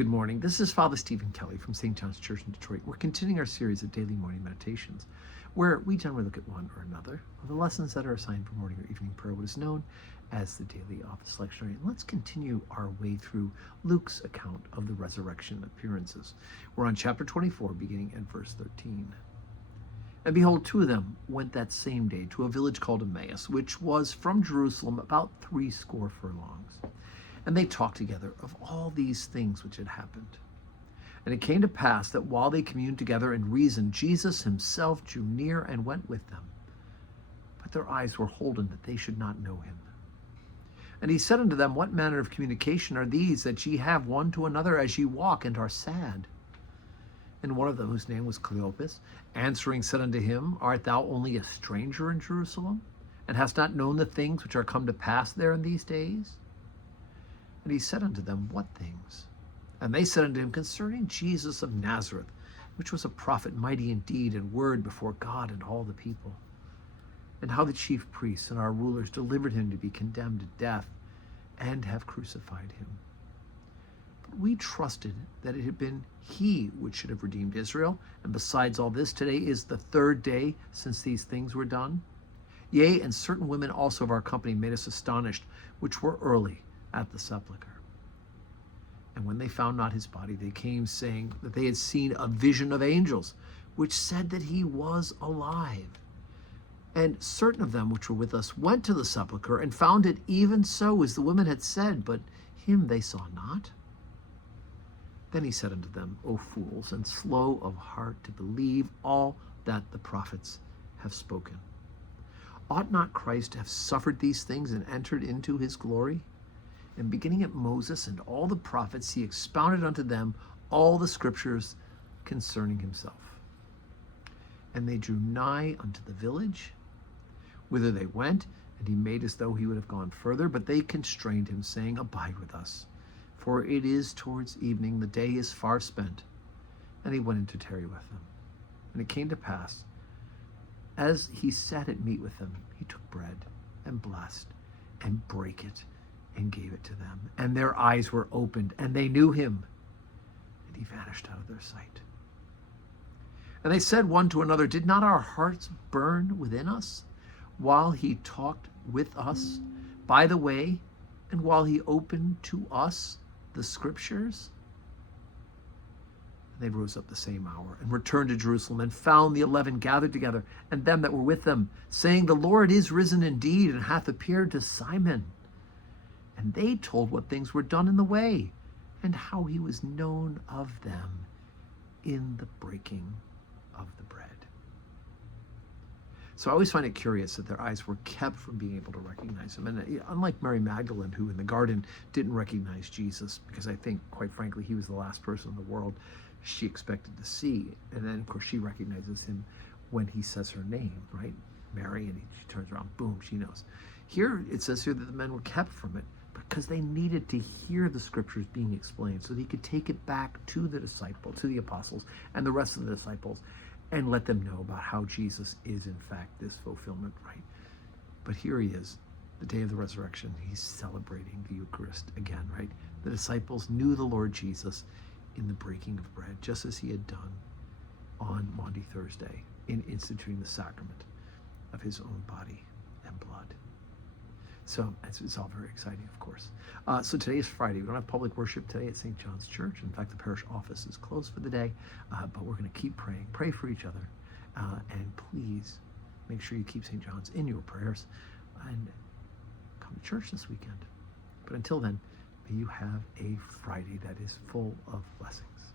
Good morning. This is Father Stephen Kelly from St. John's Church in Detroit. We're continuing our series of daily morning meditations, where we generally look at one or another of the lessons that are assigned for morning or evening prayer, what is known as the daily office lectionary. And let's continue our way through Luke's account of the resurrection appearances. We're on chapter 24, beginning at verse 13. And behold, two of them went that same day to a village called Emmaus, which was from Jerusalem about 80 furlongs. And they talked together of all these things which had happened. And it came to pass that while they communed together and reasoned, Jesus himself drew near and went with them. But their eyes were holden that they should not know him. And he said unto them, What manner of communication are these that ye have one to another as ye walk and are sad? And one of them, whose name was Cleopas, answering said unto him, Art thou only a stranger in Jerusalem, and hast not known the things which are come to pass there in these days? And he said unto them, What things? And they said unto him, Concerning Jesus of Nazareth, which was a prophet, mighty in deed and word before God and all the people, and how the chief priests and our rulers delivered him to be condemned to death, and have crucified him. But we trusted that it had been he which should have redeemed Israel, and besides all this, today is the third day since these things were done. Yea, and certain women also of our company made us astonished, which were early at the sepulchre. And when they found not his body, they came, saying that they had seen a vision of angels, which said that he was alive. And certain of them which were with us went to the sepulchre, and found it even so as the women had said, but him they saw not. Then he said unto them, O fools, and slow of heart to believe all that the prophets have spoken. Ought not Christ to have suffered these things and entered into his glory? And beginning at Moses and all the prophets, he expounded unto them all the scriptures concerning himself. And they drew nigh unto the village, whither they went, and he made as though he would have gone further, but they constrained him, saying, Abide with us, for it is towards evening, the day is far spent. And he went in to tarry with them. And it came to pass, as he sat at meat with them, he took bread, and blessed, and brake it, and gave it to them. And their eyes were opened, and they knew him, and he vanished out of their sight. And they said one to another, Did not our hearts burn within us while he talked with us by the way, and while he opened to us the scriptures? And they rose up the same hour, and returned to Jerusalem, and found the 11 gathered together, and them that were with them, saying, The Lord is risen indeed, and hath appeared to Simon. And they told what things were done in the way, and how he was known of them in the breaking of the bread. So I always find it curious that their eyes were kept from being able to recognize him. And unlike Mary Magdalene, who in the garden didn't recognize Jesus, because I think, quite frankly, he was the last person in the world she expected to see. And then, of course, she recognizes him when he says her name, right? Mary, and she turns around, boom, she knows. Here, it says here that the men were kept from it, because they needed to hear the scriptures being explained so that he could take it back to the disciples, to the apostles, and the rest of the disciples, and let them know about how Jesus is, in fact, this fulfillment, right? But here he is, the day of the resurrection. He's celebrating the Eucharist again, right? The disciples knew the Lord Jesus in the breaking of bread, just as he had done on Maundy Thursday in instituting the sacrament of his own body and blood. So it's all very exciting, of course. So today is Friday. We don't have public worship today at St. John's Church. In fact, the parish office is closed for the day, but we're going to keep praying. Pray for each other. And please make sure you keep St. John's in your prayers and come to church this weekend. But until then, may you have a Friday that is full of blessings.